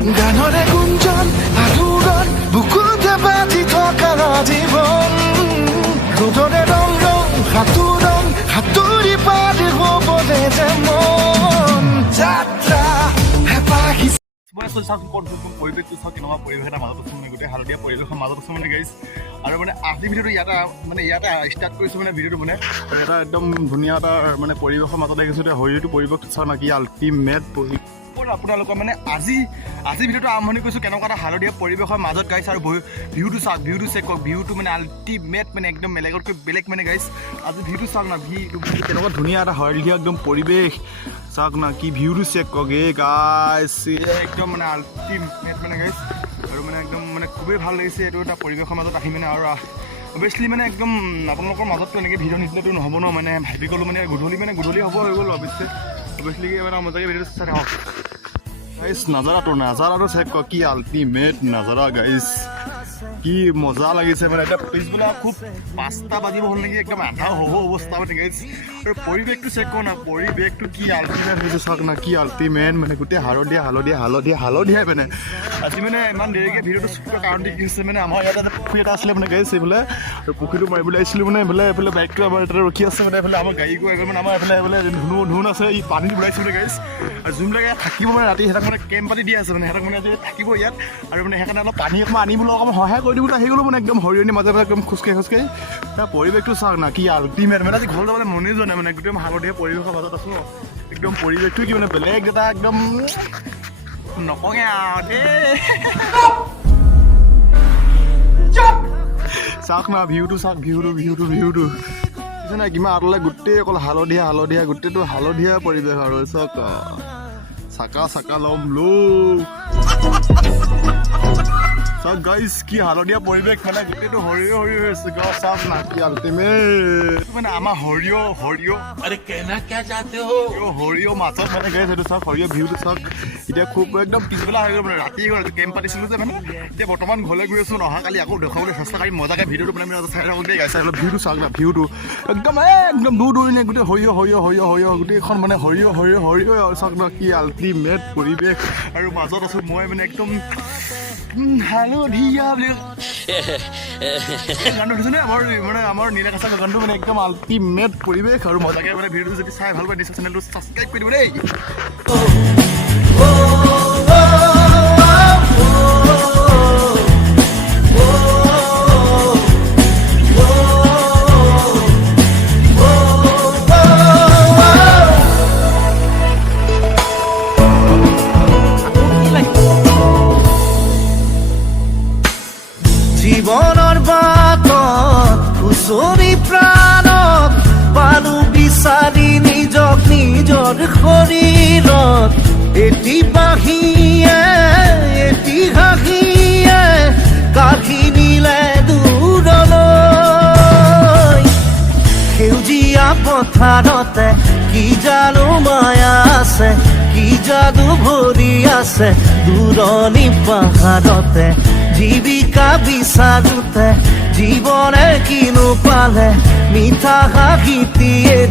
গানৰে গুঞ্জন আধুৰণ বুকুতে বাজি থকা জীৱন ৰ'দৰে ৰং ৰং সাঁতোৰণ সাঁতুৰি পাৰি হ'বলে যে মন যাত্ৰা হেঁপাহি পৰিৱেশটো চাওক কেনেকুৱা পৰিৱেশ এটা মাজত আছো মানে গোটেই হালধীয়া পৰিৱেশৰ মাজত আছো মানে গাইজ আৰু মানে আজি ভিডিঅ'টো ইয়াতে ষ্টাৰ্ট কৰিছোঁ মানে ভিডিঅ'টো মানে এটা একদম ধুনীয়া এটা মানে পৰিৱেশৰ মাজত আহিছোঁ এতিয়া শৰীৰটো পৰিৱেশটো চাওঁ না কি আল্টিমেট আপোনালোকৰ মানে আজি ভিডিঅ'টো আৰম্ভণি কৰিছোঁ কেনেকুৱা এটা হালধীয়া পৰিৱেশৰ মাজত গাইছ আৰু ভিউটো চাওক ভিউটো চেক কৰক ভিউটো মানে আল্টিমেট মানে একদম বেলেগতকৈ বেলেগ মানে গাইছ আজি ভিউটো চাওক না ভিউটো কেনেকুৱা ধুনীয়া এটা হালধীয়া একদম পৰিৱেশ চাওক না কি ভিউটো চেক কৰক গাইছ একদম মানে আল্টিমেট মানে গাইছ আৰু মানে একদম মানে খুবেই ভাল লাগিছে এইটো এটা পৰিৱেশৰ মাজত আহি মানে আৰু অভিয়াছলি মানে একদম আপোনালোকৰ মাজততো এনেকৈ ভিডিঅ' নিদিলেতো নহ'ব ন মানে ভাবি গ'লোঁ মানে গধূলি হ'ব হৈ গ'ল অভিয়াছলি মানে মজাকৈ ভিডিঅ'টো চাই থাকক গাইছ নাজাৰাটো চেক কৰক কি আল্টিমেট নাজাৰা গাইছ কি মজা লাগিছে মানে এতিয়া পিছবেলা খুব 5টা বাজিব হ'ল নেকি একদম আধা হ'ব অৱস্থা মানে গাইছ আৰু পৰিৱেশটো চেক কৰোঁ না পৰিৱেশটো কি আল্টিমেট হৈছে চাওক না কি আল্টিমেট মানে গোটেই হালধীয়া মানে আজি মানে ইমান দেৰিকৈ ভিডিঅ'টো চুটৰ কাৰণটো কি হৈছে মানে আমাৰ ইয়াত এটা পুখুৰী এটা আছিলে মানে গাইছ এইফালে আৰু পুখুৰীটো মাৰিবলৈ আহিছিলোঁ মানে এইফালে বাইকটো আমাৰ ইয়াতে ৰখি আছে মানে এইফালে আমাৰ গাড়ী গৈ মানে আমাৰ এইফালে ধুন আছে এই পানী ওলাইছে মানে গাইছ আৰু যোনবিলাকে ইয়াত থাকিব মানে ৰাতি সিহঁতক মানে কেম্প পাতি দি আছে মানে সিহঁতক মানে আজি থাকিব ইয়াত আৰু মানে সেইকাৰণে অলপ পানী অকণমান আনিবলৈ অকণমান সহায় কৰি দিবলৈ আহি গ'লোঁ মানে একদম হৰিণী মাজে একদম খোজকাঢ়ি তাৰ পৰিৱেশটো চাওক না কি আল্টিমেট মানে আজি ঘৰলৈ যাবলৈ মনেই যোৱা নাই মানে গোটেই হালধীয়া পৰিৱেশৰ মাজত আছোঁ একদম পৰিৱেশটো কি মানে বেলেগ এটা একদম নকওঁগে আৰু দেই চাওক না ভিউটো চাওক ভিউটো নাই কিমান আঁতৰলৈ গোটেই অকল হালধীয়া গোটেইটো হালধীয়া পৰিৱেশ আৰু চাওক চাকা ল'ম চাওক গাইছ কি হালধীয়া পৰিৱেশ মানে গোটেইটো সৰিয়হ হৈ আছে চাওক না কি আল্টিমেট মানে আমাৰ সৰিয়হ মাছত মানে গাইছ সেইটো চাওক সৰিয়হ ভিউটো চাওক এতিয়া খুব একদম পিছবেলা হৈ গ'ল মানে ৰাতি হৈ গ'ল কেম্প পাতিছিলোঁ যে মানে এতিয়া বৰ্তমান ঘৰলৈ গৈ আছোঁ অহাকালি আকৌ দেখুৱাবলৈ চেষ্টা কৰি মজাকৈ ভিডিঅ'টো মানে চাই থাকক দেই গাইছ ভিউটো চাওক না ভিউটো একদম দূৰ নে গোটেই সৰিয়হ গোটেইখন মানে সৰিয়হ চাওক না কি আল্টিমেট পৰিৱেশ আৰু মাজত আছোঁ মই মানে একদম হালধীয়া বুলি গানটো শুনিছেনে আমাৰ নীলাকাশা গানটো মানে একদম আল্টিমেট পৰিৱেশ আৰু মজাকৈ মানে ভিডিঅ'টো যদি চাই ভাল পায় নিশ্চয় চেনেলটো ছাবস্ক্ৰাইব কৰি দিব দেই জীৱনৰ বাটত খুচৰি প্ৰাণত পালো বিচাৰি নিজক নিজৰ শৰীৰত এটি বাহিয়ে এটি হাঁহিয়ে কাঢ়ি নিলে দূৰলৈ সেউজীয়া পথাৰতে কি জানো মায়া আছে কি যাদু ভৰি আছে দূৰণি পাহাৰতে জীৱিকা বিচাৰোতে জীৱনে কিনো পালে মিঠা হাঁহিটিয়ে